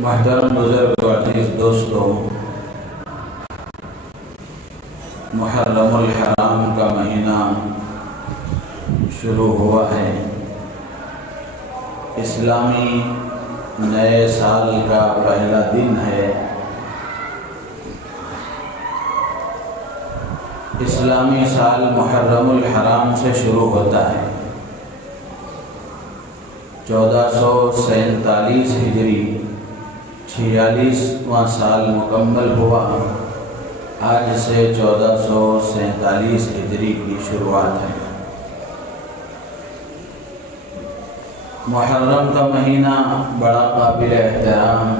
محترم بزرگ و عزیز دوستوں، محرم الحرام کا مہینہ شروع ہوا ہے۔ اسلامی نئے سال کا پہلا دن ہے۔ اسلامی سال محرم الحرام سے شروع ہوتا ہے۔ 1447 ہجری 46واں سال مکمل ہوا۔ آج سے 1447 ہجری کی شروعات ہے۔ محرم کا مہینہ بڑا قابل احترام،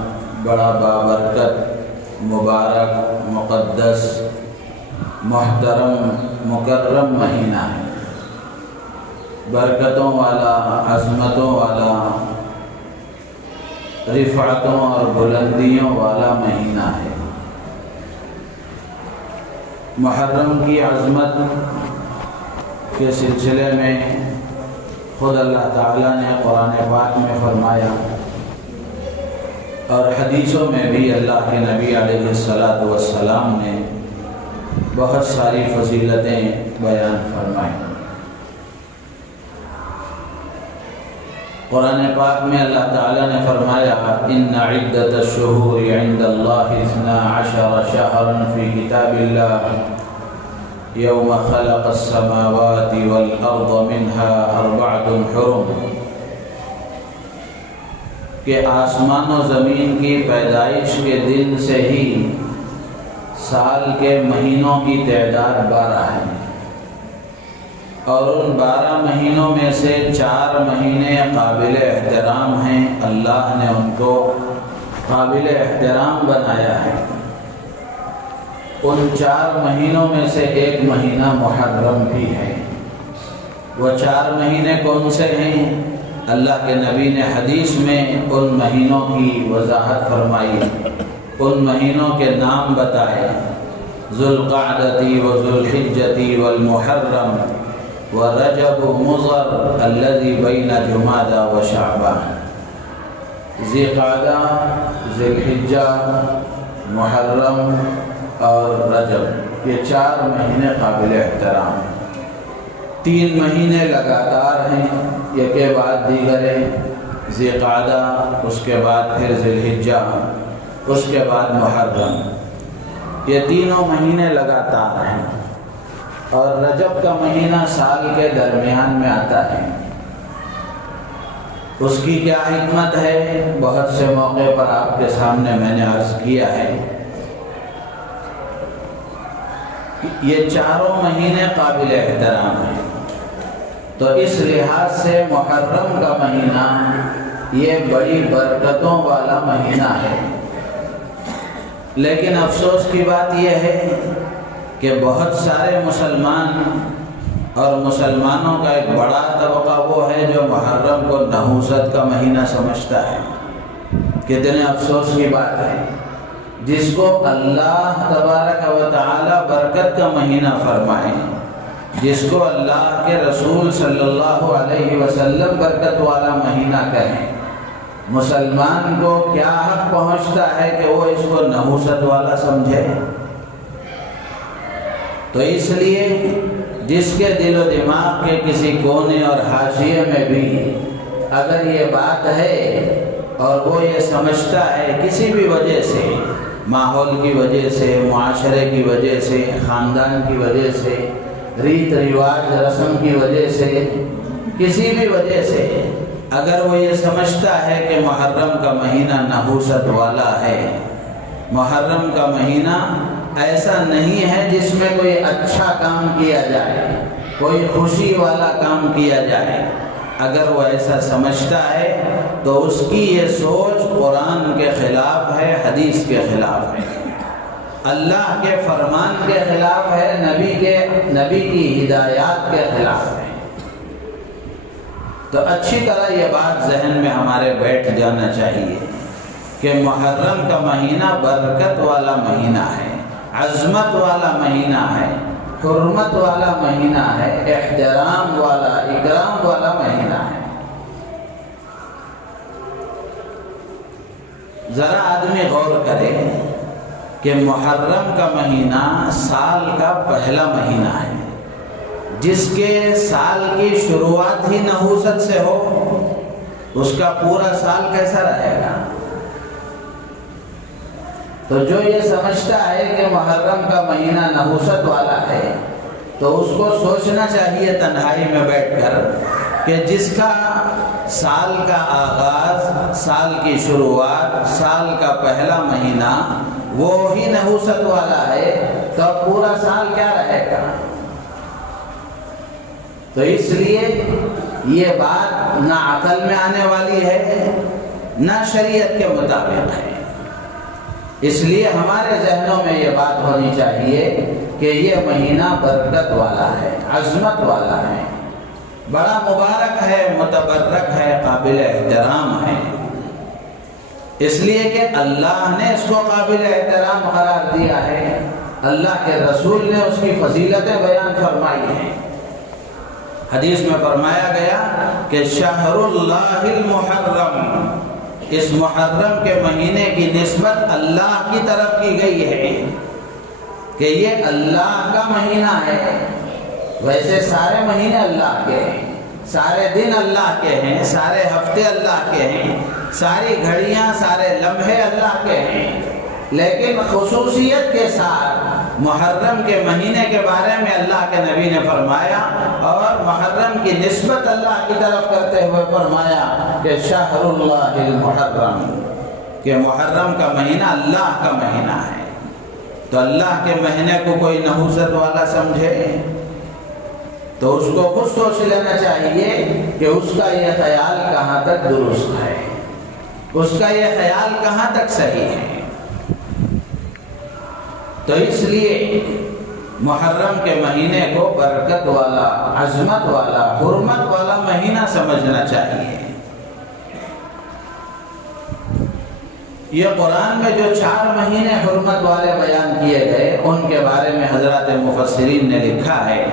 بڑا بابرکت، مبارک، مقدس، محترم، مکرم مہینہ ہے۔ برکتوں والا، عظمتوں والا، رفعتوں اور بلندیوں والا مہینہ ہے۔ محرم کی عظمت کے سلسلے میں خود اللہ تعالیٰ نے قرآن پاک میں فرمایا، اور حدیثوں میں بھی اللہ کے نبی علیہ السلام نے بہت ساری فضیلتیں بیان فرمائیں۔ قرآن پاک میں اللہ تعالیٰ نے فرمایا، ان عدت الشہور عند اللہ 12 شہرا فی کتاب اللہ یوم خلق السماوات والارض منها 4 حرم، کہ آسمان و زمین کی پیدائش کے دن سے ہی سال کے مہینوں کی تعداد 12 ہے، اور ان 12 مہینوں میں سے 4 مہینے قابل احترام ہیں۔ اللہ نے ان کو قابل احترام بنایا ہے۔ ان 4 مہینوں میں سے ایک مہینہ محرم بھی ہے۔ وہ 4 مہینے کون سے ہیں؟ اللہ کے نبی نے حدیث میں ان مہینوں کی وضاحت فرمائی، ان مہینوں کے نام بتائے، ذوالقعدۃ وذوالحجۃ والمحرم ورجب مضر الذي بین جمادی وشعبان۔ ذی قعدہ، ذی الحجہ، محرم اور رجب، یہ 4 مہینے قابل احترام۔ 3 مہینے لگاتار ہیں، ایک کے بعد دیگرے، ذی قعدہ، اس کے بعد پھر ذی الحجہ، اس کے بعد محرم۔ یہ تینوں مہینے لگاتار ہیں، اور رجب کا مہینہ سال کے درمیان میں آتا ہے۔ اس کی کیا حکمت ہے؟ بہت سے موقع پر آپ کے سامنے میں نے عرض کیا ہے۔ یہ 4 مہینے قابل احترام ہیں، تو اس لحاظ سے محرم کا مہینہ یہ بڑی برکتوں والا مہینہ ہے۔ لیکن افسوس کی بات یہ ہے کہ بہت سارے مسلمان اور مسلمانوں کا ایک بڑا طبقہ وہ ہے جو محرم کو نحوست کا مہینہ سمجھتا ہے۔ کتنے افسوس کی بات ہے، جس کو اللہ تبارک و تعالی برکت کا مہینہ فرمائے، جس کو اللہ کے رسول صلی اللہ علیہ وسلم برکت والا مہینہ کہیں، مسلمان کو کیا حق پہنچتا ہے کہ وہ اس کو نحوست والا سمجھے؟ تو اس لیے جس کے دل و دماغ کے کسی کونے اور حاشیے میں بھی اگر یہ بات ہے اور وہ یہ سمجھتا ہے کسی بھی وجہ سے، ماحول کی وجہ سے، معاشرے کی وجہ سے، خاندان کی وجہ سے، ریت رواج رسم کی وجہ سے، کسی بھی وجہ سے اگر وہ یہ سمجھتا ہے کہ محرم کا مہینہ نحوست والا ہے، محرم کا مہینہ ایسا نہیں ہے جس میں کوئی اچھا کام کیا جائے، کوئی خوشی والا کام کیا جائے، اگر وہ ایسا سمجھتا ہے تو اس کی یہ سوچ قرآن کے خلاف ہے، حدیث کے خلاف ہے، اللہ کے فرمان کے خلاف ہے، نبی کی ہدایات کے خلاف ہے۔ تو اچھی طرح یہ بات ذہن میں ہمارے بیٹھ جانا چاہیے کہ محرم کا مہینہ برکت والا مہینہ ہے، عظمت والا مہینہ ہے، حرمت والا مہینہ ہے، احترام والا، اکرام والا مہینہ ہے۔ ذرا آدمی غور کرے کہ محرم کا مہینہ سال کا پہلا مہینہ ہے، جس کے سال کی شروعات ہی نحوست سے ہو، اس کا پورا سال کیسا رہے گا؟ تو جو یہ سمجھتا ہے کہ محرم کا مہینہ نحوست والا ہے، تو اس کو سوچنا چاہیے تنہائی میں بیٹھ کر کہ جس کا سال کا آغاز، سال کی شروعات، سال کا پہلا مہینہ وہی نحوست والا ہے، تو پورا سال کیا رہے گا؟ تو اس لیے یہ بات نہ عقل میں آنے والی ہے، نہ شریعت کے مطابق ہے۔ اس لیے ہمارے ذہنوں میں یہ بات ہونی چاہیے کہ یہ مہینہ برکت والا ہے، عظمت والا ہے، بڑا مبارک ہے، متبرک ہے، قابل احترام ہے، اس لیے کہ اللہ نے اس کو قابل احترام قرار دیا ہے، اللہ کے رسول نے اس کی فضیلتیں بیان فرمائی ہیں۔ حدیث میں فرمایا گیا کہ شہر اللہ المحرم، اس محرم کے مہینے کی نسبت اللہ کی طرف کی گئی ہے کہ یہ اللہ کا مہینہ ہے۔ ویسے سارے مہینے اللہ کے ہیں، سارے دن اللہ کے ہیں، سارے ہفتے اللہ کے ہیں، ساری گھڑیاں، سارے لمحے اللہ کے ہیں، لیکن خصوصیت کے ساتھ محرم کے مہینے کے بارے میں اللہ کے نبی نے فرمایا، اور محرم کی نسبت اللہ کی طرف کرتے ہوئے فرمایا کہ شہر اللہ المحرم، کہ محرم کا مہینہ اللہ کا مہینہ ہے۔ تو اللہ کے مہینے کو کوئی نحوست والا سمجھے تو اس کو خود سوچ لینا چاہیے کہ اس کا یہ خیال کہاں تک درست ہے، اس کا یہ خیال کہاں تک صحیح ہے۔ تو اس لیے محرم کے مہینے کو برکت والا، عظمت والا، حرمت والا مہینہ سمجھنا چاہیے۔ یہ قرآن میں جو 4 مہینے حرمت والے بیان کیے گئے، ان کے بارے میں حضرات مفسرین نے لکھا ہے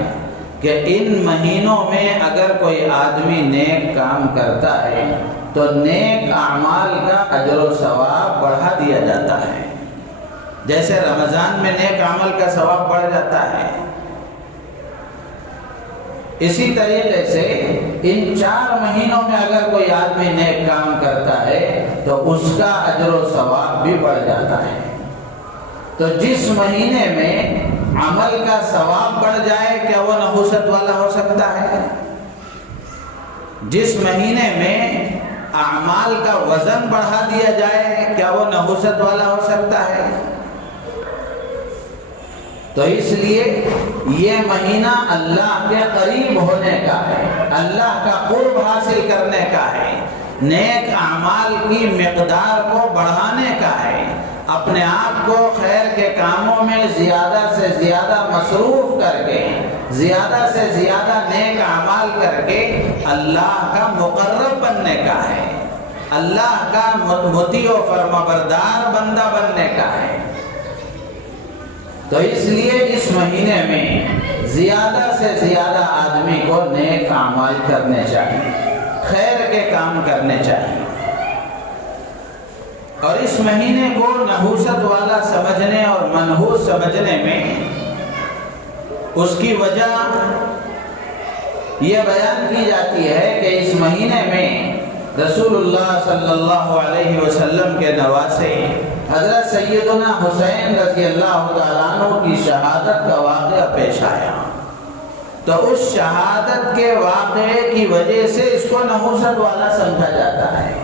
کہ ان مہینوں میں اگر کوئی آدمی نیک کام کرتا ہے تو نیک اعمال کا اجر و ثواب بڑھا دیا جاتا ہے، جیسے رمضان میں نیک عمل کا ثواب بڑھ جاتا ہے، اسی طریقے سے ان 4 مہینوں میں اگر کوئی آدمی نیک کام کرتا ہے تو اس کا اجر و ثواب بھی بڑھ جاتا ہے۔ تو جس مہینے میں عمل کا ثواب بڑھ جائے کیا وہ نحوست والا ہو سکتا ہے؟ جس مہینے میں اعمال کا وزن بڑھا دیا جائے کیا وہ نحوست والا ہو سکتا ہے؟ تو اس لیے یہ مہینہ اللہ کے قریب ہونے کا ہے، اللہ کا قرب حاصل کرنے کا ہے، نیک اعمال کی مقدار کو بڑھانے کا ہے، اپنے آپ کو خیر کے کاموں میں زیادہ سے زیادہ مصروف کر کے، زیادہ سے زیادہ نیک اعمال کر کے اللہ کا مقرب بننے کا ہے، اللہ کا مطیع و فرمانبردار بندہ بننے کا ہے۔ تو اس لیے اس مہینے میں زیادہ سے زیادہ آدمی کو نیک اعمال کرنے چاہیے، خیر کے کام کرنے چاہیے، اور اس مہینے کو نحوست والا سمجھنے اور منحوس سمجھنے میں اس کی وجہ یہ بیان کی جاتی ہے کہ اس مہینے میں رسول اللہ صلی اللہ علیہ وسلم کے نواسے حضرت سیدنا حسین رضی اللہ تعالیٰ عنہ کی شہادت کا واقعہ پیش آیا، تو اس شہادت کے واقعے کی وجہ سے اس کو نحوست والا سمجھا جاتا ہے۔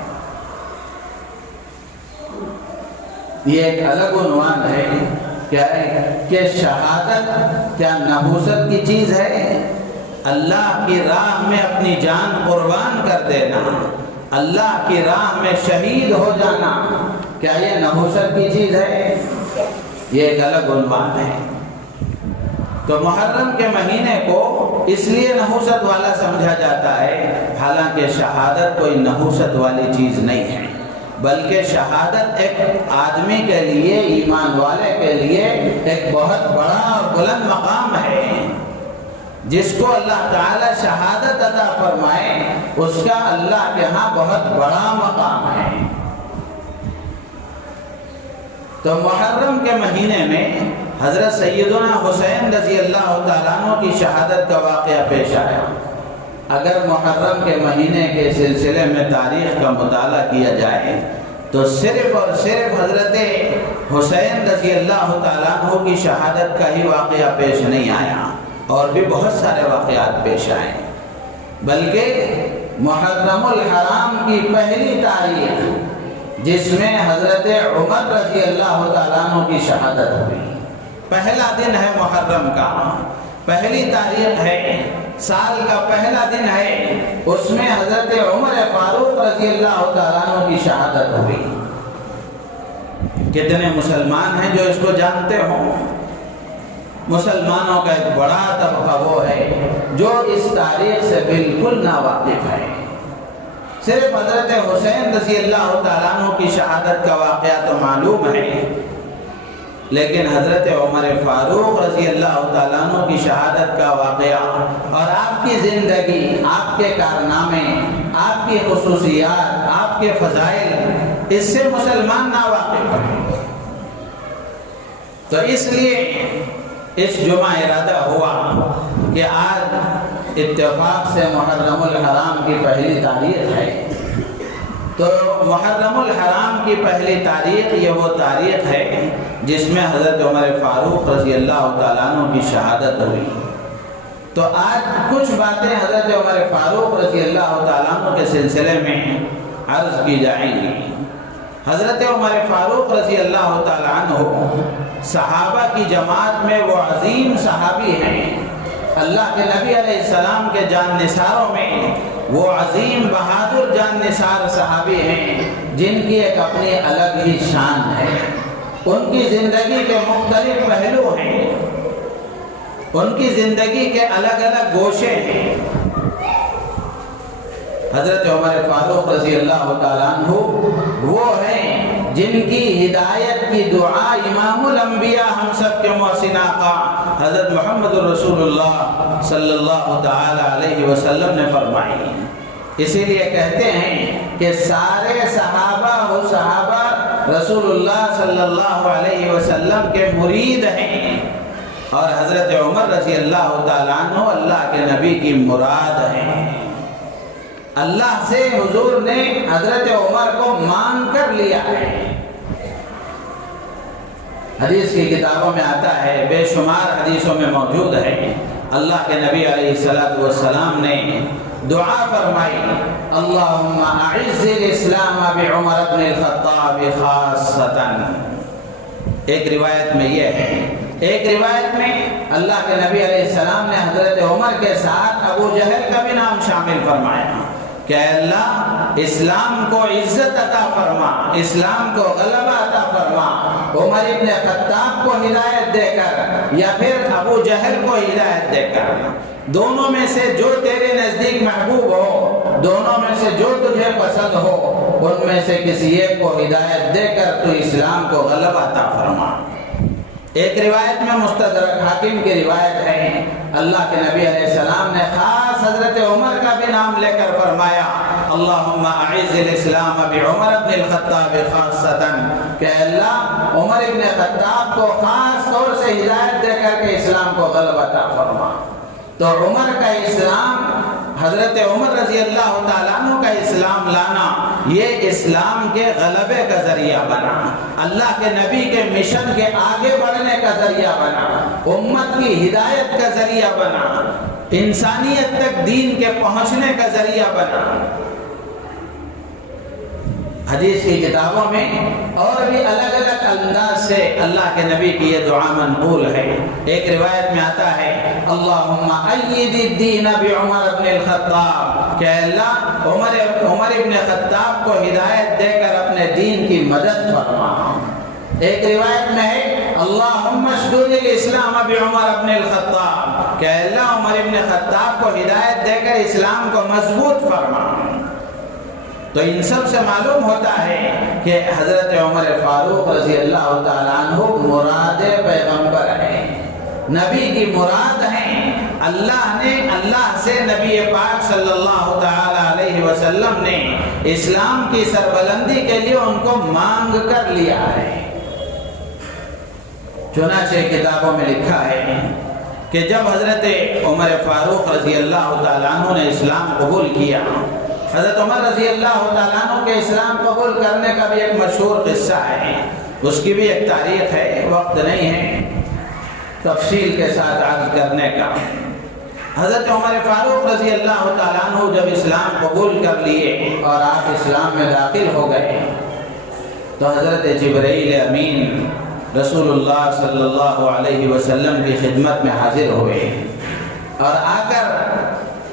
یہ ایک الگ عنوان ہے کیا ہے کہ شہادت کیا نحوست کی چیز ہے؟ اللہ کی راہ میں اپنی جان قربان کر دینا، اللہ کی راہ میں شہید ہو جانا، کیا یہ نحوست کی چیز ہے؟ یہ ایک الگ عنوان ہے۔ تو محرم کے مہینے کو اس لیے نحوست والا سمجھا جاتا ہے، حالانکہ شہادت کوئی نحوست والی چیز نہیں ہے، بلکہ شہادت ایک آدمی کے لیے، ایمان والے کے لیے ایک بہت بڑا اور بلند مقام ہے۔ جس کو اللہ تعالی شہادت عطا فرمائے اس کا اللہ کے ہاں بہت بڑا مقام ہے۔ تو محرم کے مہینے میں حضرت سیدنا حسین رضی اللہ تعالیٰ عنہ کی شہادت کا واقعہ پیش آیا۔ اگر محرم کے مہینے کے سلسلے میں تاریخ کا مطالعہ کیا جائے تو صرف اور صرف حضرت حسین رضی اللہ تعالیٰ عنہ کی شہادت کا ہی واقعہ پیش نہیں آیا، اور بھی بہت سارے واقعات پیش آئے، بلکہ محرم الحرام کی پہلی تاریخ جس میں حضرت عمر رضی اللہ تعالیٰ عنہ کی شہادت ہوئی، پہلا دن ہے محرم کا، پہلی تاریخ ہے، سال کا پہلا دن ہے، اس میں حضرت عمر فاروق رضی اللہ تعالیٰ عنہ کی شہادت ہوئی۔ کتنے مسلمان ہیں جو اس کو جانتے ہوں؟ مسلمانوں کا ایک بڑا طبقہ وہ ہے جو اس تاریخ سے بالکل ناواقف ہے۔ صرف حضرت حسین رضی اللہ تعالیٰ عنہ کی شہادت کا واقعہ تو معلوم ہے، لیکن حضرت عمر فاروق رضی اللہ تعالیٰ عنہ کی شہادت کا واقعہ اور آپ کی زندگی، آپ کے کارنامے، آپ کی خصوصیات، آپ کے فضائل، اس سے مسلمان ناواقف ہیں۔ تو اس لیے اس جمعہ ارادہ ہوا کہ آج اتفاق سے محرم الحرام کی پہلی تاریخ ہے، تو محرم الحرام کی پہلی تاریخ یہ وہ تاریخ ہے جس میں حضرت عمر فاروق رضی اللہ تعالیٰ عنہ کی شہادت ہوئی۔ تو آج کچھ باتیں حضرت عمر فاروق رضی اللہ تعالیٰ عنہ کے سلسلے میں عرض کی جائیں گی۔ حضرت عمر فاروق رضی اللہ تعالیٰ عنہ صحابہ کی جماعت میں وہ عظیم صحابی ہیں، اللہ کے نبی علیہ السلام کے جان نثاروں میں وہ عظیم بہادر جان نثار صحابی ہیں جن کی ایک اپنی الگ ہی شان ہے۔ ان کی زندگی کے مختلف پہلو ہیں، ان کی زندگی کے الگ الگ گوشے ہیں۔ حضرت عمر فاروق رضی اللہ تعالیٰ عنہ وہ ہیں جن کی ہدایت کی دعا امام الانبیاء ہم سب کے محسن آقا حضرت محمد رسول اللہ صلی اللہ تعالی علیہ وسلم نے فرمائی۔ اسی لیے کہتے ہیں کہ سارے صحابہ رسول اللہ صلی اللہ علیہ وسلم کے مرید ہیں، اور حضرت عمر رضی اللہ تعالیٰ عنہ اللہ کے نبی کی مراد ہیں۔ اللہ سے حضور نے حضرت عمر کو مانگ کر لیا ہے۔ حدیث کی کتابوں میں آتا ہے، بے شمار حدیثوں میں موجود ہے، اللہ کے نبی علیہ السلام نے دعا فرمائی، اللہم اعز الاسلام بعمر بن الخطاب خاصتاً۔ ایک روایت میں یہ ہے، ایک روایت میں اللہ کے نبی علیہ السلام نے حضرت عمر کے ساتھ ابو جہل کا بھی نام شامل فرمایا کہ اللہ اسلام کو عزت عطا فرما، اسلام کو غلبہ عطا فرما، عمر ابن خطاب کو ہدایت دے کر یا پھر ابو جہل کو ہدایت دے کر، دونوں میں سے جو تیرے نزدیک محبوب ہو، دونوں میں سے جو تجھے پسند ہو، ان میں سے کسی ایک کو ہدایت دے کر تو اسلام کو غلبہ عطا فرما۔ ایک روایت میں مستدرک حاکم کی روایت ہے، اللہ کے نبی علیہ السلام نے خاص حضرت عمر کا بھی نام لے کر فرمایا، اللہم اعز الاسلام بعمر بن الخطاب خاصتاً، کہ اللہ عمر ابن خطاب کو خاص طور سے ہدایت دے کر کے اسلام کو غلبہ عطا فرما۔ تو عمر کا اسلام، حضرت عمر رضی اللہ تعالیٰ عنہ کا اسلام لانا، یہ اسلام کے غلبے کا ذریعہ بنا، اللہ کے نبی کے مشن کے آگے بڑھنے کا ذریعہ بنا، امت کی ہدایت کا ذریعہ بنا، انسانیت تک دین کے پہنچنے کا ذریعہ بنا۔ حدیث کی کتابوں میں اور بھی الگ الگ انداز سے اللہ کے نبی کی یہ دعا منقول ہے۔ ایک روایت میں آتا ہے، اللہم ایید الدین بعمر بن الخطاب، کہ اللہ عمر ابن خطاب کو ہدایت دے کر اپنے دین کی مدد فرما۔ ایک روایت میں ہے، اللہم اشدد الاسلام بعمر بن الخطاب، کہ اللہ عمر ابن خطاب کو ہدایت دے کر اسلام کو مضبوط فرما۔ تو ان سب سے معلوم ہوتا ہے کہ حضرت عمر فاروق رضی اللہ تعالیٰ عنہ مراد پیغمبر ہیں، نبی کی مراد ہیں۔ اللہ سے نبی پاک صلی اللہ تعالیٰ علیہ وسلم نے اسلام کی سربلندی کے لیے ان کو مانگ کر لیا ہے۔ چنانچہ کتابوں میں لکھا ہے کہ جب حضرت عمر فاروق رضی اللہ تعالیٰ عنہ نے اسلام قبول کیا، حضرت عمر رضی اللہ تعالیٰ عنہ کے اسلام قبول کرنے کا بھی ایک مشہور قصہ ہے، اس کی بھی ایک تاریخ ہے، وقت نہیں ہے تفصیل کے ساتھ عرض کرنے کا۔ حضرت عمر فاروق رضی اللہ تعالیٰ عنہ جب اسلام قبول کر لیے اور آپ اسلام میں داخل ہو گئے تو حضرت جبرائیل امین رسول اللہ صلی اللہ علیہ وسلم کی خدمت میں حاضر ہوئے اور آ کر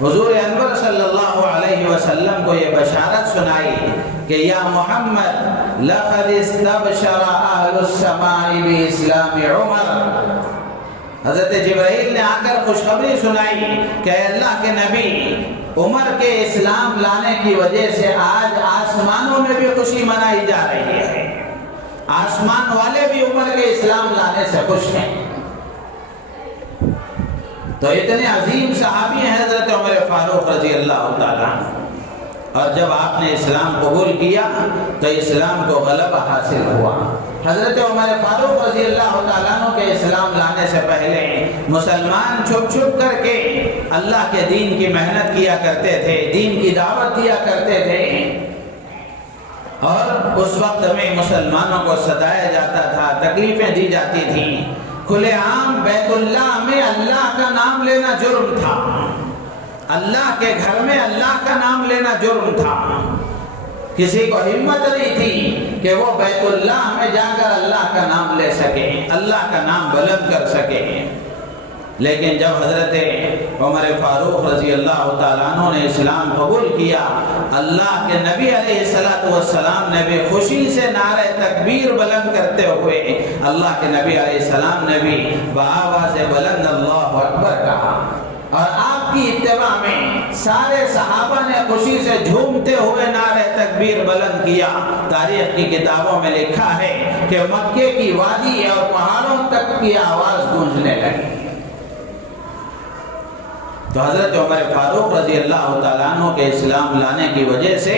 حضور انور صلی اللہ علیہ وسلم کو یہ بشارت سنائی کہ یا محمد لقد استبشر اہل السماء باسلام عمر۔ حضرت جبرائیل نے آ کر خوشخبری سنائی کہ اللہ کے نبی، عمر کے اسلام لانے کی وجہ سے آج آسمانوں میں بھی خوشی منائی جا رہی ہے، آسمان والے بھی عمر کے اسلام لانے سے خوش ہیں۔ تو اتنے عظیم صحابی ہیں حضرت عمر فاروق رضی اللہ تعالیٰ عنہ، اور جب آپ نے اسلام قبول کیا تو اسلام کو غلبہ حاصل ہوا۔ حضرت عمر فاروق رضی اللہ تعالیٰ عنہ کے اسلام لانے سے پہلے مسلمان چھپ چھپ کر کے اللہ کے دین کی محنت کیا کرتے تھے، دین کی دعوت دیا کرتے تھے، اور اس وقت میں مسلمانوں کو ستایا جاتا تھا، تکلیفیں دی جاتی تھیں۔ کھلے عام بیت اللہ میں اللہ کا نام لینا جرم تھا، اللہ کے گھر میں اللہ کا نام لینا جرم تھا۔ کسی کو ہمت نہیں تھی کہ وہ بیت اللہ میں جا کر اللہ کا نام لے سکے، اللہ کا نام بلند کر سکے۔ لیکن جب حضرت عمر فاروق رضی اللہ تعالیٰ عنہ نے اسلام قبول کیا، اللہ کے نبی علیہ السلام نے بھی خوشی سے نعرہ تکبیر بلند کرتے ہوئے اللہ کے نبی علیہ السلام نے بھی بآواز بلند اللہ اکبر کہا، اور آپ کی اتباع میں سارے صحابہ نے خوشی سے جھومتے ہوئے نعرہ تکبیر بلند کیا۔ تاریخ کی کتابوں میں لکھا ہے کہ مکے کی وادی اور پہاڑوں تک کی آواز گونجنے لگی۔ تو حضرت عمر فاروق رضی اللہ تعالیٰ عنہ کے اسلام لانے کی وجہ سے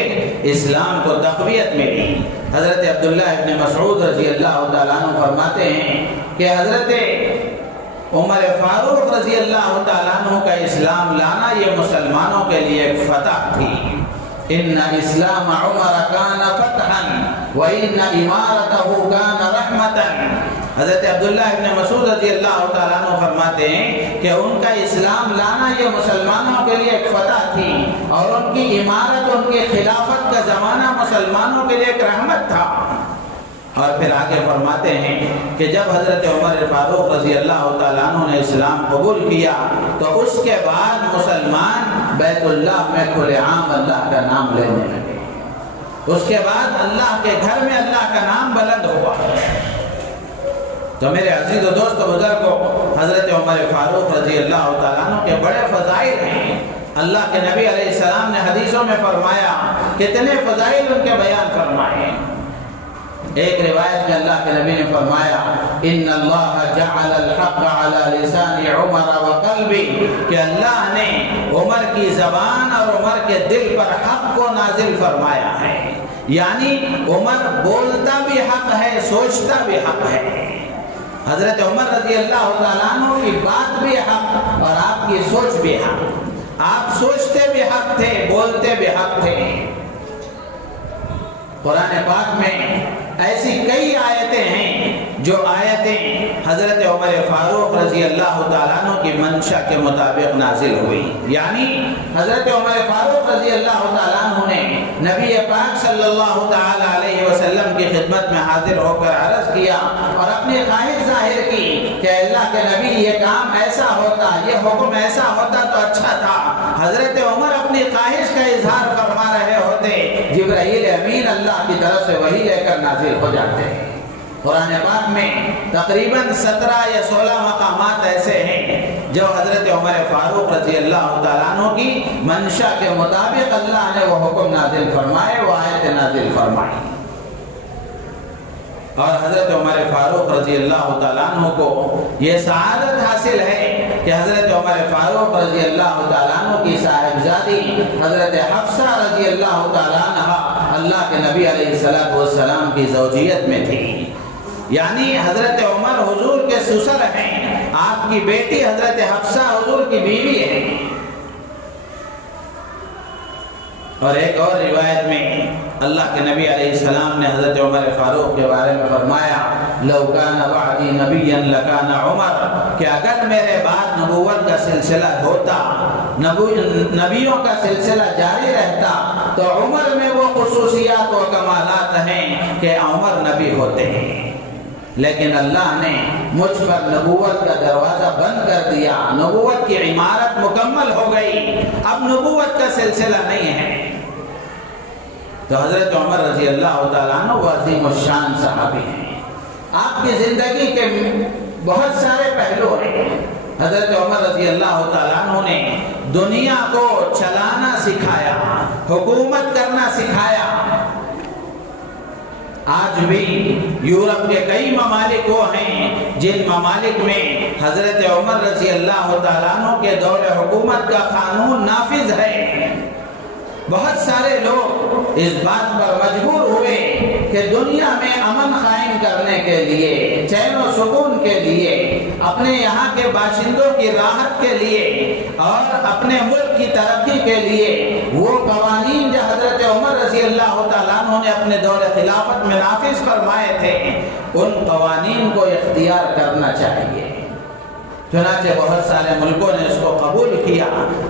اسلام کو تقویت ملی۔ حضرت عبداللہ ابن مسعود رضی اللہ تعالیٰ عنہ فرماتے ہیں کہ حضرت عمر فاروق رضی اللہ تعالیٰ عنہ کا اسلام لانا یہ مسلمانوں کے لیے ایک فتح تھی۔ ان اسلام عمر کان فتحا وان امارته کان رحمتا۔ حضرت عبداللہ ابن مسعود رضی اللہ تعالیٰ عنہ فرماتے ہیں کہ ان کا اسلام لانا یہ مسلمانوں کے لیے ایک فتح تھی، اور ان کی امارت، ان کی خلافت کا زمانہ مسلمانوں کے لیے ایک رحمت تھا۔ اور پھر آگے فرماتے ہیں کہ جب حضرت عمر فاروق رضی اللہ تعالیٰ عنہ نے اسلام قبول کیا تو اس کے بعد مسلمان بیت اللہ میں کھلے عام اللہ کا نام لینے لگے، اس کے بعد اللہ کے گھر میں اللہ کا نام بلند ہوا۔ تو میرے عزیز و دوست و بزرگوں، حضرت عمر فاروق رضی اللہ تعالیٰ عنہ کے بڑے فضائل ہیں۔ اللہ کے نبی علیہ السلام نے حدیثوں میں فرمایا، کتنے فضائل ان کے بیان فرمائے۔ ایک روایت میں اللہ کے نبی نے فرمایا، ان اللہ جعل الحق علی لسان عمر وقلبی، کہ اللہ نے عمر کی زبان اور عمر کے دل پر حق کو نازل فرمایا ہے، یعنی عمر بولتا بھی حق ہے، سوچتا بھی حق ہے۔ حضرت عمر رضی اللہ تعالیٰ عنہ کی بات بھی حق اور آپ کی سوچ بھی حق، آپ سوچتے بھی حق تھے، بولتے بھی حق تھے۔ قرآن پاک میں ایسی کئی آیتیں ہیں جو آیتیں حضرت عمر فاروق رضی اللہ تعالیٰ عنہ کی منشا کے مطابق نازل ہوئی، یعنی حضرت عمر فاروق رضی اللہ تعالیٰ عنہ نے نبی پاک صلی اللہ تعالیٰ علیہ وسلم کی خدمت میں حاضر ہو کر عرض کیا اور اپنی خواہش ظاہر کی کہ اللہ کے نبی یہ کام ایسا ہوتا، یہ حکم ایسا ہوتا تو اچھا تھا۔ حضرت عمر اپنی خواہش کا اظہار فرما رہے ہوتے، جبرائیل امین اللہ کی طرف سے وحی لے کر نازل ہو جاتے ہیں۔ قرآن پاک میں تقریباً 17 یا 16 مقامات ایسے ہیں جو حضرت عمر فاروق رضی اللہ تعالیٰ عنہ کی منشا کے مطابق اللہ نے وہ حکم نازل فرمائے، وہ آیت نازل فرمائی۔ اور حضرت عمر فاروق رضی اللہ تعالیٰ عنہ کو یہ سعادت حاصل ہے کہ حضرت عمر فاروق رضی اللہ تعالیٰ عنہ کی صاحبزادی حضرت حفصہ رضی اللہ تعالیٰ عنہ اللہ کے نبی علیہ السلام کی زوجیت میں تھی۔ یعنی حضرت عمر حضور کے سسر ہیں، آپ کی بیٹی حضرت حفصہ حضور کی بیوی ہے۔ اور ایک اور روایت میں اللہ کے نبی علیہ السلام نے حضرت عمر فاروق کے بارے میں فرمایا لو کان بعدی نبیا لکان عمر، کہ اگر میرے بعد نبوت کا سلسلہ ہوتا، نبیوں کا سلسلہ جاری رہتا، تو عمر میں وہ خصوصیات و کمالات ہیں کہ عمر نبی ہوتے ہیں، لیکن اللہ نے مجھ پر نبوت کا دروازہ بند کر دیا، نبوت کی عمارت مکمل ہو گئی، اب نبوت کا سلسلہ نہیں ہے۔ تو حضرت عمر رضی اللہ تعالیٰ عنہ وہ عظیم الشان صحابی ہیں، آپ کی زندگی کے بہت سارے پہلو ہیں۔ حضرت عمر رضی اللہ تعالیٰ عنہ نے دنیا کو چلانا سکھایا، حکومت کرنا سکھایا۔ آج بھی یورپ کے کئی ممالک وہ ہیں جن ممالک میں حضرت عمر رضی اللہ تعالیٰ عنہ کے دور حکومت کا قانون نافذ ہے۔ بہت سارے لوگ اس بات پر مجبور ہوئے کہ دنیا میں امن قائم کرنے کے لیے، چین و سکون کے لیے، اپنے یہاں کے باشندوں کی راحت کے لیے اور اپنے ملک کی ترقی کے لیے وہ قوانین جو حضرت عمر رضی اللہ تعالیٰ عنہ نے اپنے دور خلافت میں نافذ فرمائے تھے، ان قوانین کو اختیار کرنا چاہیے۔ چنانچہ بہت سارے ملکوں نے اس کو قبول کیا،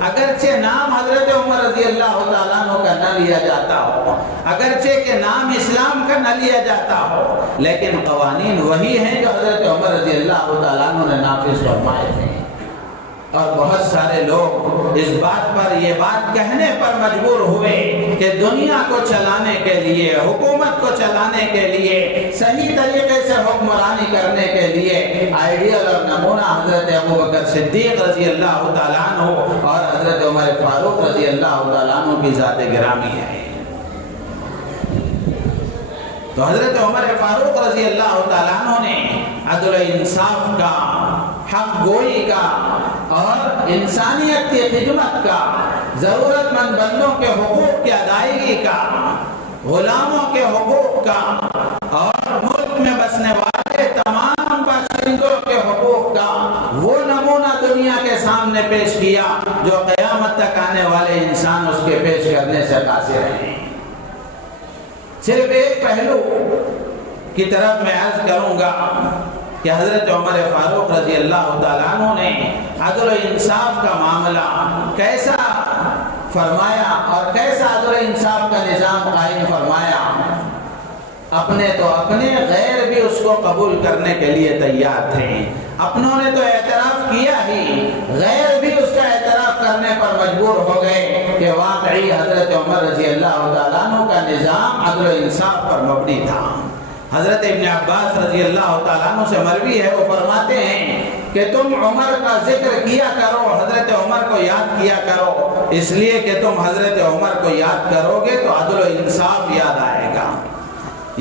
اگرچہ نام حضرت عمر رضی اللہ تعالیٰ عنہ کا نہ لیا جاتا ہو، اگرچہ کہ نام اسلام کا نہ لیا جاتا ہو، لیکن قوانین وہی ہیں جو حضرت عمر رضی اللہ تعالیٰ عنہ نے نافذ فرمائے تھے۔ اور بہت سارے لوگ اس بات پر، یہ بات کہنے پر مجبور ہوئے کہ دنیا کو چلانے کے لیے، حکومت کو چلانے کے لیے، صحیح طریقے سے حکمرانی کرنے کے لیے آئیڈیل اور نمونہ حضرت ابوبکر صدیق رضی اللہ تعالیٰ عنہ اور حضرت عمر فاروق رضی اللہ تعالیٰ عنہ کی ذات گرامی ہے۔ تو حضرت عمر فاروق رضی اللہ تعالیٰ عنہ نے عدل و انصاف کا، حق گوئی کا اور انسانیت کی خدمت کا، ضرورت مند بندوں کے حقوق کی ادائیگی کا، غلاموں کے حقوق کا اور ملک میں بسنے والے تمام باشندوں کے حقوق کا وہ نمونہ دنیا کے سامنے پیش کیا جو قیامت تک آنے والے انسان اس کے پیش کرنے سے قاصر ہیں۔ صرف ایک پہلو کی طرف میں عرض کروں گا کہ حضرت عمر فاروق رضی اللہ تعالیٰ عنہ نے عدل و انصاف کا معاملہ کیسا فرمایا اور کیسا عدل و انصاف کا نظام قائم فرمایا۔ اپنے تو اپنے، غیر بھی اس کو قبول کرنے کے لیے تیار تھے۔ اپنوں نے تو اعتراف کیا ہی، غیر بھی اس کا اعتراف کرنے پر مجبور ہو گئے کہ واقعی حضرت عمر رضی اللہ تعالیٰ عنہ کا نظام عدل و انصاف پر مبنی تھا۔ حضرت ابن عباس رضی اللہ تعالیٰ عنہ سے مروی ہے، وہ فرماتے ہیں کہ تم عمر کا ذکر کیا کرو، حضرت عمر کو یاد کیا کرو، اس لیے کہ تم حضرت عمر کو یاد کرو گے تو عدل و انصاف یاد آئے گا۔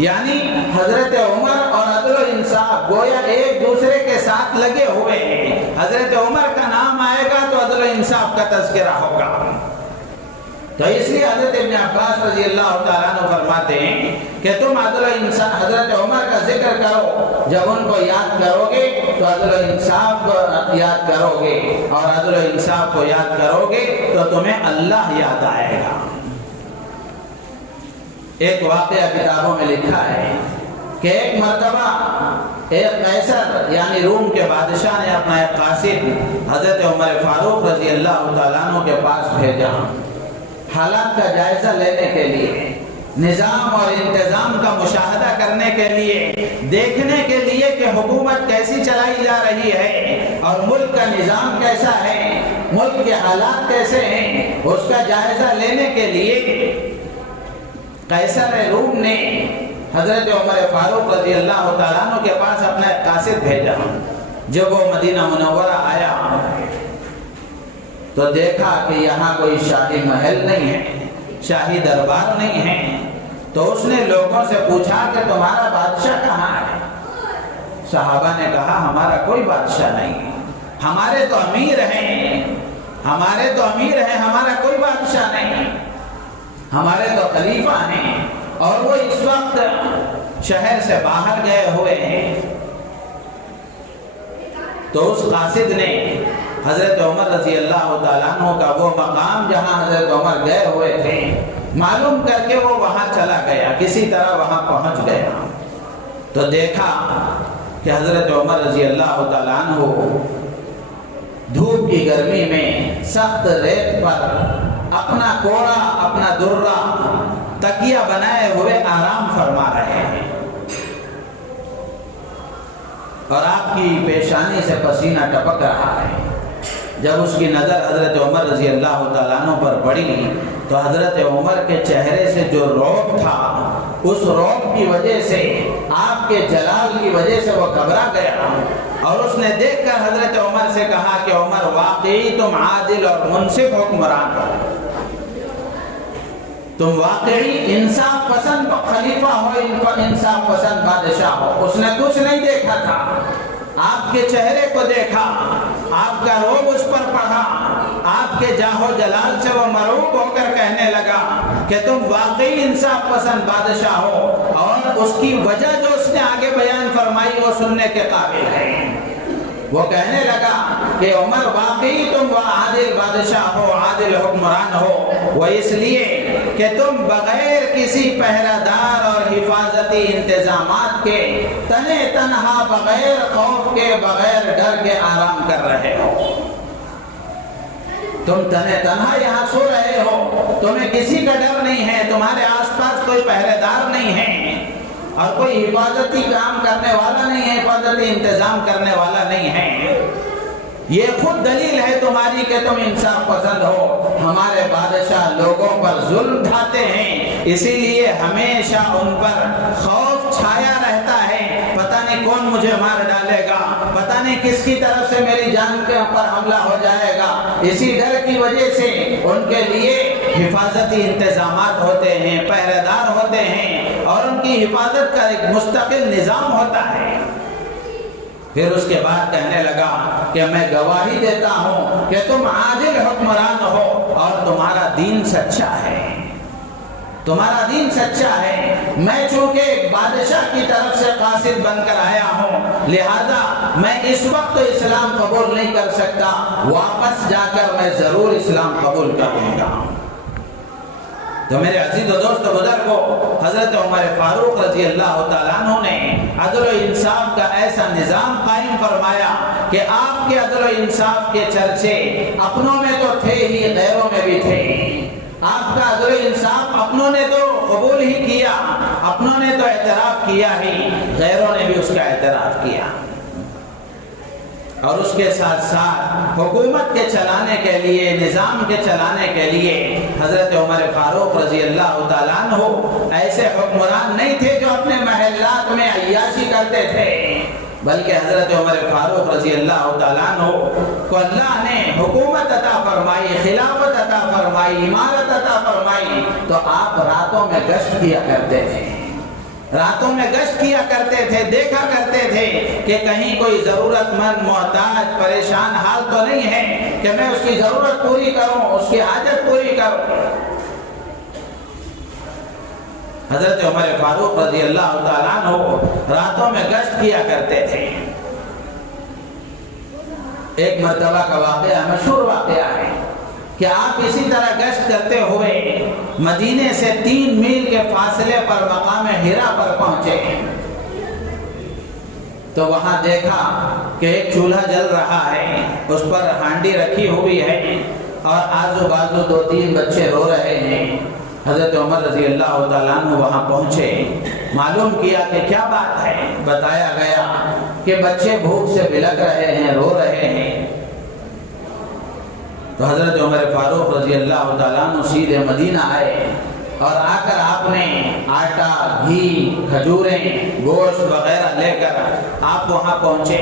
یعنی حضرت عمر اور عدل و انصاف گویا ایک دوسرے کے ساتھ لگے ہوئے ہیں۔ حضرت عمر کا نام آئے گا تو عدل و انصاف کا تذکرہ ہوگا۔ تو اس لیے حضرت ابن عباس رضی اللہ تعالیٰ عنہ فرماتے ہیں کہ تم عدل و انصاف، حضرت عمر کا ذکر کرو، جب ان کو یاد کرو گے تو عدل و انصاف کو یاد کرو گے، اور عدل و انصاف کو یاد کرو گے تو تمہیں اللہ یاد آئے گا۔ ایک واقعہ کتابوں میں لکھا ہے کہ ایک مرتبہ ایک قیصر یعنی روم کے بادشاہ نے اپنا ایک قاصد حضرت عمر فاروق رضی اللہ تعالیٰ عنہ کے پاس بھیجا، حالات کا جائزہ لینے کے لیے، نظام اور انتظام کا مشاہدہ کرنے کے لیے، دیکھنے کے لیے کہ حکومت کیسی چلائی جا رہی ہے اور ملک کا نظام کیسا ہے، ملک کے حالات کیسے ہیں، اس کا جائزہ لینے کے لیے قیصر روم نے حضرت عمر فاروق رضی اللہ تعالیٰ عنہ کے پاس اپنا ایک قاصد بھیجا۔ جب وہ مدینہ منورہ آیا تو دیکھا کہ یہاں کوئی شاہی محل نہیں ہے، شاہی دربار نہیں ہے، تو اس نے لوگوں سے پوچھا کہ تمہارا بادشاہ کہاں ہے؟ صحابہ نے کہا ہمارا کوئی بادشاہ نہیں، ہمارے تو امیر ہیں، ہمارا کوئی بادشاہ نہیں، ہمارے تو خلیفہ ہیں، اور وہ اس وقت شہر سے باہر گئے ہوئے ہیں، تو اس قاصد نے حضرت عمر رضی اللہ تعالیٰ عنہ کا وہ مقام جہاں حضرت عمر گئے ہوئے تھے معلوم کر کے وہ وہاں چلا گیا، کسی طرح وہاں پہنچ گیا تو دیکھا کہ حضرت عمر رضی اللہ تعالیٰ عنہ دھوپ کی گرمی میں سخت ریت پر اپنا کوڑا اپنا درہ تکیہ بنائے ہوئے آرام فرما رہے ہیں، اور آپ کی پیشانی سے پسینہ ٹپک رہا ہے۔ جب اس کی نظر حضرت عمر رضی اللہ تعالیٰ عنہ پر پڑی تو حضرت عمر کے چہرے سے جو رعب تھا، اس رعب کی وجہ سے، آپ کے جلال کی وجہ سے وہ گھبرا گیا، اور اس نے دیکھ کر حضرت عمر سے کہا کہ عمر واقعی تم عادل اور منصف حکمران ہو، تم واقعی انصاف پسند خلیفہ ہو، انصاف پسند بادشاہ ہو۔ اس نے کچھ نہیں دیکھا تھا، آپ کے چہرے کو دیکھا، آپ کا روب اس پر پڑھا، آپ کے جاہ و جلال سے وہ مرعوب ہو کر کہنے لگا کہ تم واقعی انصاف پسند بادشاہ ہو، اور اس کی وجہ جو اس نے آگے بیان فرمائی وہ سننے کے قابل ہے۔ وہ کہنے لگا کہ عمر واقعی تم عادل بادشاہ ہو، عادل حکمران ہو، وہ اس لیے کہ تم بغیر کسی پہرہ دار اور حفاظتی انتظامات کے تنے تنہا بغیر خوف کے بغیر ڈر کے آرام کر رہے ہو، تم تنے تنہا یہاں سو رہے ہو، تمہیں کسی کا ڈر نہیں ہے، تمہارے آس پاس کوئی پہرے دار نہیں ہے اور کوئی حفاظتی کام کرنے والا نہیں ہے، حفاظتی انتظام کرنے والا نہیں ہے۔ یہ خود دلیل ہے تمہاری کہ تم انصاف پسند ہو۔ ہمارے بادشاہ لوگوں پر ظلم ڈھاتے ہیں، اسی لیے ہمیشہ ان پر خوف چھایا رہتا ہے، پتہ نہیں کون مجھے مار ڈالے گا، پتہ نہیں کس کی طرف سے میری جان کے اوپر حملہ ہو جائے گا۔ اسی ڈر کی وجہ سے ان کے لیے حفاظتی انتظامات ہوتے ہیں، پہرے دار ہوتے ہیں، اور ان کی حفاظت کا ایک مستقل نظام ہوتا ہے۔ پھر اس کے بعد کہنے لگا کہ میں گواہی دیتا ہوں کہ تم عادل حکمران ہو اور تمہارا دین سچا ہے، تمہارا دین سچا ہے۔ میں چونکہ ایک بادشاہ کی طرف سے قاصد بن کر آیا ہوں، لہذا میں اس وقت اسلام قبول نہیں کر سکتا، واپس جا کر میں ضرور اسلام قبول کروں گا۔ تو میرے عزیز و دوست بزرگوں، حضرت عمر فاروق رضی اللہ تعالیٰ عنہ نے عدل و انصاف کا ایسا نظام قائم فرمایا کہ آپ کے عدل و انصاف کے چرچے اپنوں میں تو تھے ہی، غیروں میں بھی تھے۔ آپ کا عدل و انصاف اپنوں نے تو قبول ہی کیا، اپنوں نے تو اعتراف کیا ہی، غیروں نے بھی اس کا اعتراف کیا۔ اور اس کے ساتھ ساتھ حکومت کے چلانے کے لیے، نظام کے چلانے کے لیے حضرت عمر فاروق رضی اللہ تعالیٰ عنہ ایسے حکمران نہیں تھے جو اپنے محلات میں عیاشی کرتے تھے، بلکہ حضرت عمر فاروق رضی اللہ تعالیٰ عنہ کو اللہ نے حکومت عطا فرمائی، خلافت عطا فرمائی، امارت عطا فرمائی، تو آپ راتوں میں گشت کیا کرتے تھے، راتوں میں گشت کیا کرتے تھے، دیکھا کرتے تھے کہ کہیں کوئی ضرورت مند، محتاج، پریشان حال تو نہیں ہے کہ میں اس کی ضرورت پوری کروں، اس کی حاجت پوری کروں۔ حضرت عمر فاروق رضی اللہ تعالیٰ عنہ راتوں میں گشت کیا کرتے تھے۔ ایک مرتبہ کا واقعہ مشہور واقعہ ہے کہ آپ اسی طرح گشت کرتے ہوئے مدینے سے 3 میل کے فاصلے پر مقام حرا پر پہنچے، تو وہاں دیکھا کہ ایک چولہا جل رہا ہے، اس پر ہانڈی رکھی ہوئی ہے، اور آزو بازو 2-3 بچے رو رہے ہیں۔ حضرت عمر رضی اللہ تعالیٰ عنہ وہاں پہنچے، معلوم کیا کہ کیا بات ہے، بتایا گیا کہ بچے بھوک سے بلک رہے ہیں، رو رہے ہیں۔ تو حضرت عمر فاروق رضی اللہ تعالیٰ عنہ سیدھے مدینہ آئے، اور آ کر آپ نے آٹا، گھی، کھجوریں، گوشت وغیرہ لے کر آپ وہاں پہنچے۔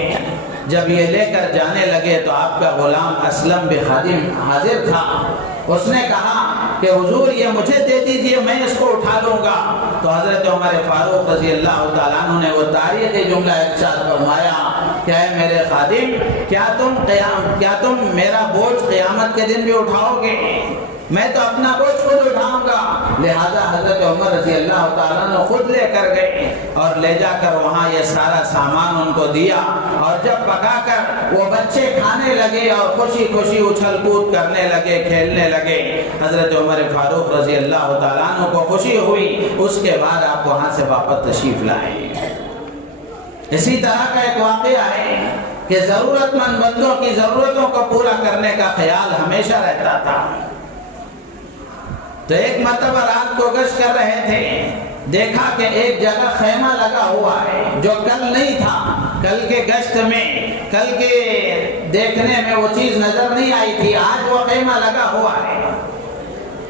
جب یہ لے کر جانے لگے تو آپ کا غلام اسلم بن خادم حاضر تھا، اس نے کہا کہ حضور یہ مجھے دے دیجئے، میں اس کو اٹھا لوں گا۔ تو حضرت عمر فاروق رضی اللہ تعالیٰ عنہ نے وہ تاریخی جملہ ارشاد فرمایا کہ اے میرے خادم، کیا تم میرا بوجھ قیامت کے دن بھی اٹھاؤ گے؟ میں تو اپنا بوجھ خود اٹھاؤں گا۔ لہذا حضرت عمر رضی اللہ تعالیٰ نے خود لے کر گئے اور لے جا کر وہاں یہ سارا سامان ان کو دیا، اور جب پکا کر وہ بچے کھانے لگے اور خوشی خوشی اچھل کود کرنے لگے، کھیلنے لگے، حضرت عمر فاروق رضی اللہ تعالیٰ عنہ کو خوشی ہوئی۔ اس کے بعد آپ وہاں سے واپس تشریف لائے۔ اسی طرح کا ایک واقعہ ہے کہ ضرورت مند بندوں کی ضرورتوں کو پورا کرنے کا خیال ہمیشہ رہتا تھا۔ تو ایک مرتبہ رات کو گشت کر رہے تھے، دیکھا کہ ایک جگہ خیمہ لگا ہوا ہے جو کل نہیں تھا۔ کل کے گشت میں، کل کے دیکھنے میں وہ چیز نظر نہیں آئی تھی، آج وہ خیمہ لگا ہوا ہے۔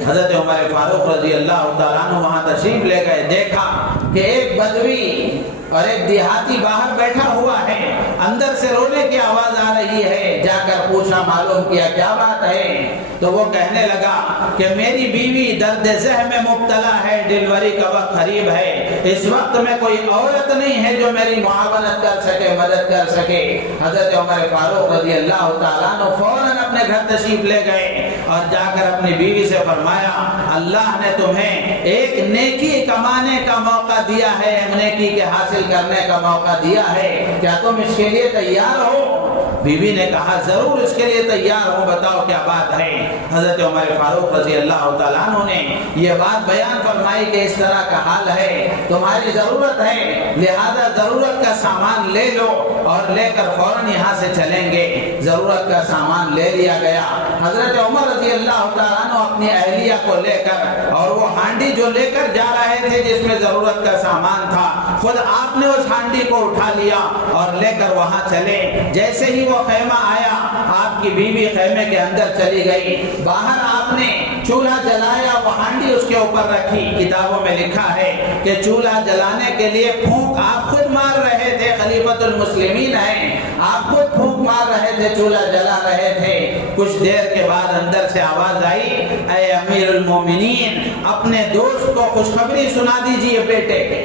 حضرت عمر فاروق رضی اللہ تعالیٰ عنہ وہاں تشریف لے گئے، دیکھا کہ ایک بدوی اور ایک دیہاتی باہر بیٹھا ہوا ہے، اندر سے رونے کی آواز آ رہی ہے۔ جا کر پوچھا، معلوم کیا کیا بات ہے؟ تو وہ کہنے لگا کہ میری بیوی درد ذہن میں مبتلا ہے، ڈیلیوری کا وقت قریب ہے، اس وقت میں کوئی عورت نہیں ہے جو میری معاونت کر سکے، مدد کر سکے۔ حضرت عمر فاروق رضی اللہ تعالیٰ عنہ فوراً اپنے گھر تشریف لے گئے اور جا کر اپنی بیوی سے فرمایا، اللہ نے تمہیں ایک نیکی کمانے کا موقع دیا ہے، نیکی کے حاصل کرنے کا موقع دیا ہے، کیا تم اس کے لیے تیار ہو؟ بیوی نے کہا، ضرور اس کے لیے تیار ہوں، بتاؤ کیا بات ہے؟ حضرت عمر فاروق رضی اللہ تعالیٰ عنہ نے یہ بات بیان فرمائی کہ اس طرح کا حال ہے، تمہاری ضرورت ہے، لہذا ضرورت کا سامان لے لو اور لے کر فوراً یہاں سے چلیں گے۔ ضرورت کا سامان لے لیا گیا۔ حضرت عمر رضی اللہ تعالیٰ عنہ اپنی اہلیہ کو لے کر، اور وہ ہانڈی جو لے کر جا رہے تھے جس میں ضرورت کا سامان تھا، خود آپ نے اس ہانڈی کو اٹھا لیا اور لے کر وہاں چلے۔ جیسے ہی وہ خیمہ آیا، آپ کی بیوی خیمے کے اندر چلی گئی، باہر آپ نے چولہا جلایا، وہ ہانڈی اس کے اوپر رکھی۔ کتابوں میں لکھا ہے کہ چولہا جلانے کے لیے پھونک آپ خود مار رہے تھے، خلیفۃ المسلمین ہیں، آپ خود پھونک مار رہے تھے، چولہا جلا رہے تھے۔ کچھ دیر کے بعد اندر سے آواز آئی، اے امیر المومنین، اپنے دوست کو خوشخبری سنا دیجئے بیٹے کے۔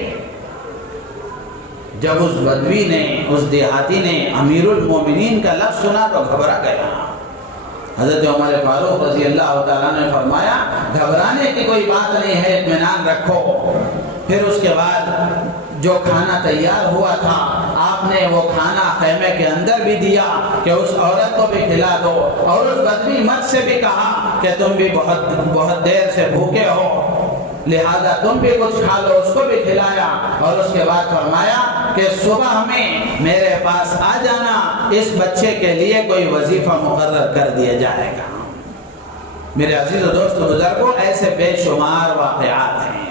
جب اس بدوی نے، اس دیہاتی نے امیر المومنین کا لفظ سنا تو گھبرا گیا۔ حضرت عمر فاروق رضی اللہ تعالیٰ نے فرمایا، گھبرانے کی کوئی بات نہیں ہے، اطمینان رکھو۔ پھر اس کے بعد جو کھانا تیار ہوا تھا، آپ نے وہ کھانا خیمے کے اندر بھی دیا کہ اس عورت کو بھی کھلا دو، اور اس بدوی مرد سے بھی کہا کہ تم بھی بہت دیر سے بھوکے ہو، لہذا تم بھی کچھ کھا لو، اس کو بھی کھلایا۔ اور اس کے بعد فرمایا کہ صبح میں میرے پاس آ جانا، اس بچے کے لیے کوئی وظیفہ مقرر کر دیا جائے گا۔ میرے عزیز و دوست و بزرگوں، ایسے بے شمار واقعات ہیں،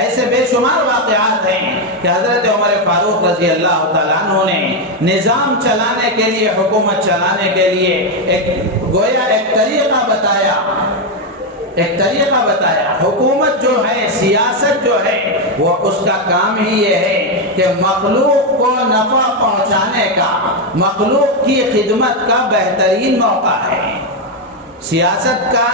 ایسے بے شمار واقعات ہیں کہ حضرت عمر فاروق رضی اللہ تعالیٰ عنہ نے نظام چلانے کے لیے، حکومت چلانے کے لیے گویا ایک طریقہ بتایا، ایک طریقہ بتایا۔ حکومت جو ہے، سیاست جو ہے، وہ اس کا کام ہی یہ ہے کہ مخلوق کو نفع پہنچانے کا، مخلوق کی خدمت کا بہترین موقع ہے۔ سیاست کا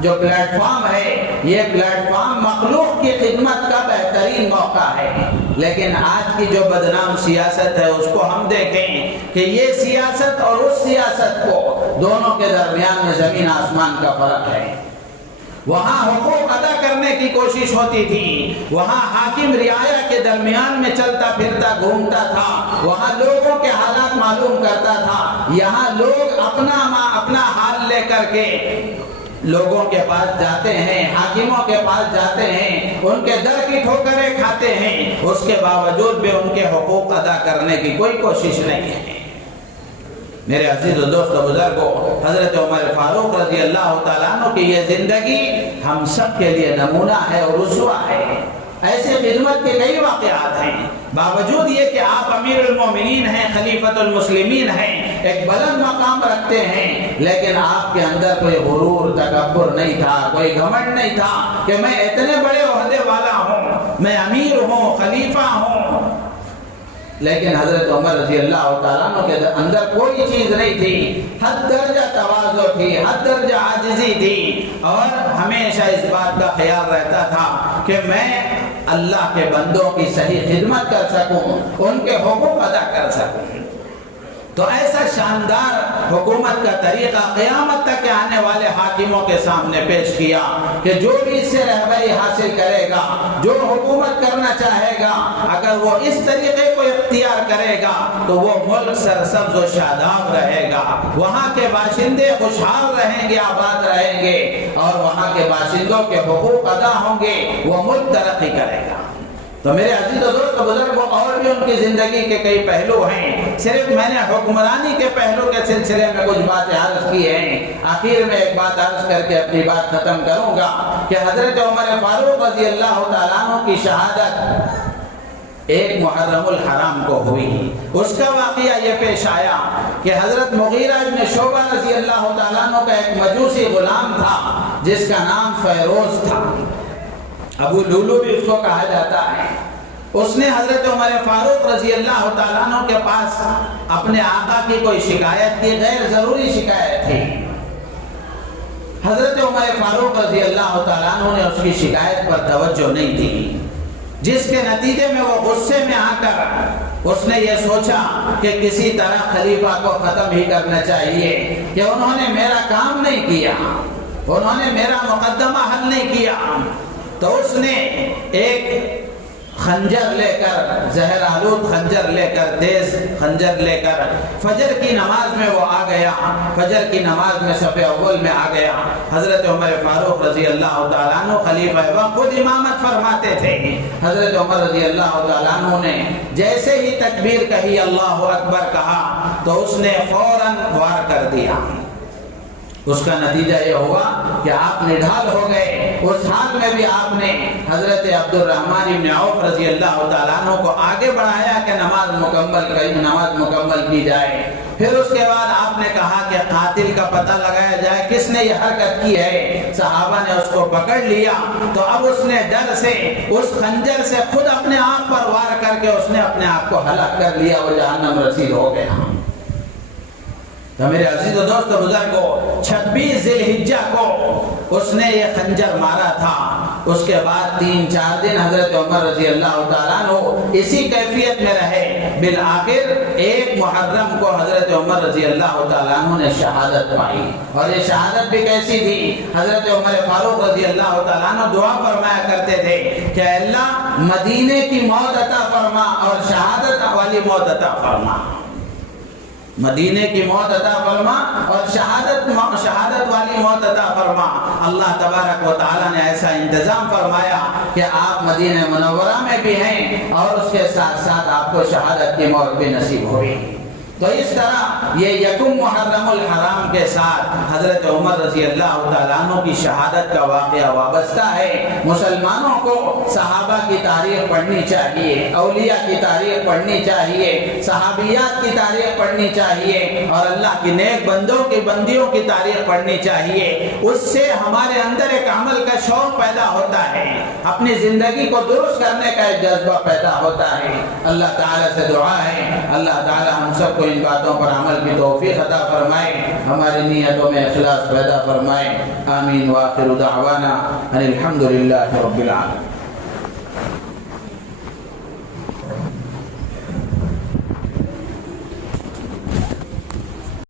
جو پلیٹ فارم ہے، یہ پلیٹ فارم مخلوق کی خدمت کا بہترین موقع ہے۔ لیکن آج کی جو بدنام سیاست ہے، اس کو ہم دیکھیں کہ یہ سیاست اور اس سیاست کو، دونوں کے درمیان میں زمین آسمان کا فرق ہے۔ وہاں حقوق ادا کرنے کی کوشش ہوتی تھی، وہاں حاکم رعایا کے درمیان میں چلتا پھرتا گھومتا تھا، وہاں لوگوں کے حالات معلوم کرتا تھا۔ یہاں لوگ اپنا حال لے کر کے لوگوں کے پاس جاتے ہیں، حاکموں کے پاس جاتے ہیں، ان کے در کی ٹھوکریں کھاتے ہیں، اس کے باوجود بھی ان کے حقوق ادا کرنے کی کوئی کوشش نہیں ہے۔ میرے عزیز و دوست و بزرگوں، حضرت عمر فاروق رضی اللہ تعالیٰ عنہ کی یہ زندگی ہم سب کے لیے نمونہ ہے اور اسوہ ہے۔ ایسے خدمت کے کئی واقعات ہیں، باوجود یہ کہ آپ امیر المومنین ہیں، خلیفۃ المسلمین ہیں، ایک بلند مقام رکھتے ہیں، لیکن آپ کے اندر کوئی غرور، تکبر نہیں تھا، کوئی گھمنڈ نہیں تھا کہ میں اتنے بڑے عہدے والا ہوں، میں امیر ہوں، خلیفہ ہوں۔ لیکن حضرت عمر رضی اللہ تعالیٰ عنہ کے اندر کوئی چیز نہیں تھی، حد درجہ تواضع تھی، حد درجہ عاجزی تھی، اور ہمیشہ اس بات کا خیال رہتا تھا کہ میں اللہ کے بندوں کی صحیح خدمت کر سکوں، ان کے حقوق ادا کر سکوں۔ تو ایسا شاندار حکومت کا طریقہ قیامت تک کے آنے والے حاکموں کے سامنے پیش کیا کہ جو بھی اس سے رہبری حاصل کرے گا، جو حکومت کرنا چاہے گا، اگر وہ اس طریقے کو اختیار کرے گا تو وہ ملک سرسبز و شاداب رہے گا، وہاں کے باشندے خوشحال رہیں گے، آباد رہیں گے، اور وہاں کے باشندوں کے حقوق ادا ہوں گے، وہ ملک ترقی کرے گا۔ تو میرے عزیز و دوست بزرگوں، اور بھی ان کی زندگی کے کئی پہلو ہیں، صرف میں نے حکمرانی کے پہلو کے سلسلے میں کچھ باتیں عرض کی ہیں۔ آخر میں ایک بات عرض کر کے اپنی بات ختم کروں گا کہ حضرت عمر فاروق رضی اللہ تعالیٰ عنہ کی شہادت ایک محرم الحرام کو ہوئی۔ اس کا واقعہ یہ پیش آیا کہ حضرت مغیرہ ابن شعبہ رضی اللہ تعالیٰ عنہ کا ایک مجوسی غلام تھا جس کا نام فیروز تھا، ابو لولو بھی اس کو کہا جاتا ہے۔ اس نے حضرت عمر فاروق رضی اللہ تعالیٰ عنہ کے پاس اپنے آقا کی کوئی شکایت کی، غیر ضروری شکایت تھی۔ حضرت عمر فاروق رضی اللہ تعالیٰ عنہ نے اس کی شکایت پر توجہ نہیں دی، جس کے نتیجے میں وہ غصے میں آ کر اس نے یہ سوچا کہ کسی طرح خلیفہ کو ختم ہی کرنا چاہیے کہ انہوں نے میرا کام نہیں کیا، انہوں نے میرا مقدمہ حل نہیں کیا۔ تو اس نے ایک خنجر لے کر، زہر آلود خنجر لے کر، تیز خنجر لے کر فجر کی نماز میں وہ آ گیا، فجر کی نماز میں صف اول میں آ گیا۔ حضرت عمر فاروق رضی اللہ تعالیٰ عنہ خلیفہ وقت خود امامت فرماتے تھے۔ حضرت عمر رضی اللہ تعالیٰ عنہ نے جیسے ہی تکبیر کہی، اللہ اکبر کہا، تو اس نے فوراً وار کر دیا۔ اس کا نتیجہ یہ ہوا کہ آپ نڈھال ہو گئے۔ اس حال میں بھی آپ نے حضرت عبد الرحمن بن عوف رضی اللہ تعالیٰ عنہ کو آگے بڑھایا کہ نماز مکمل کی جائے۔ پھر اس کے بعد آپ نے کہا کہ قاتل کا پتہ لگایا جائے، کس نے یہ حرکت کی ہے۔ صحابہ نے اس کو پکڑ لیا، تو اب اس نے ڈر سے اس خنجر سے خود اپنے آپ پر وار کر کے اس نے اپنے آپ کو ہلاک کر لیا، وہ جہنم رسید ہو گیا۔ تو میرے عزیز و دوست بزرگوں، 26 ذی الحجہ کو اس نے یہ خنجر مارا تھا۔ اس کے بعد 3-4 دن حضرت عمر رضی اللہ تعالیٰ عنہ اسی کیفیت میں رہے۔ بالآخر 1 محرم کو حضرت عمر رضی اللہ تعالیٰ عنہ نے شہادت پائی، اور یہ شہادت بھی کیسی تھی؟ حضرت عمر فاروق رضی اللہ تعالیٰ عنہ دعا فرمایا کرتے تھے کہ اللہ مدینے کی موت عطا فرما اور شہادت والی موت عطا فرما، مدینے کی موت عطا فرما اور شہادت والی موت عطا فرما۔ اللہ تبارک و تعالیٰ نے ایسا انتظام فرمایا کہ آپ مدینہ منورہ میں بھی ہیں اور اس کے ساتھ ساتھ آپ کو شہادت کی موت بھی نصیب ہوئی۔ تو اس طرح یہ 1 محرم الحرام کے ساتھ حضرت عمر رضی اللہ تعالیٰ عنہ کی شہادت کا واقعہ وابستہ ہے۔ مسلمانوں کو صحابہ کی تاریخ پڑھنی چاہیے، اولیاء کی تاریخ پڑھنی چاہیے، صحابیات کی تاریخ پڑھنی چاہیے، اور اللہ کی نیک بندیوں کی تاریخ پڑھنی چاہیے۔ اس سے ہمارے اندر ایک عمل کا شوق پیدا ہوتا ہے، اپنی زندگی کو درست کرنے کا ایک جذبہ پیدا ہوتا ہے۔ اللہ تعالیٰ سے دعا ہے اللہ تعالیٰ ہم سب کو ان باتوں پر عمل کی توفیق عطا فرمائے، ہماری نیتوں میں اخلاص پیدا فرمائے۔ آمین۔ وآخر دعوانا ان الحمد للہ رب العالمین۔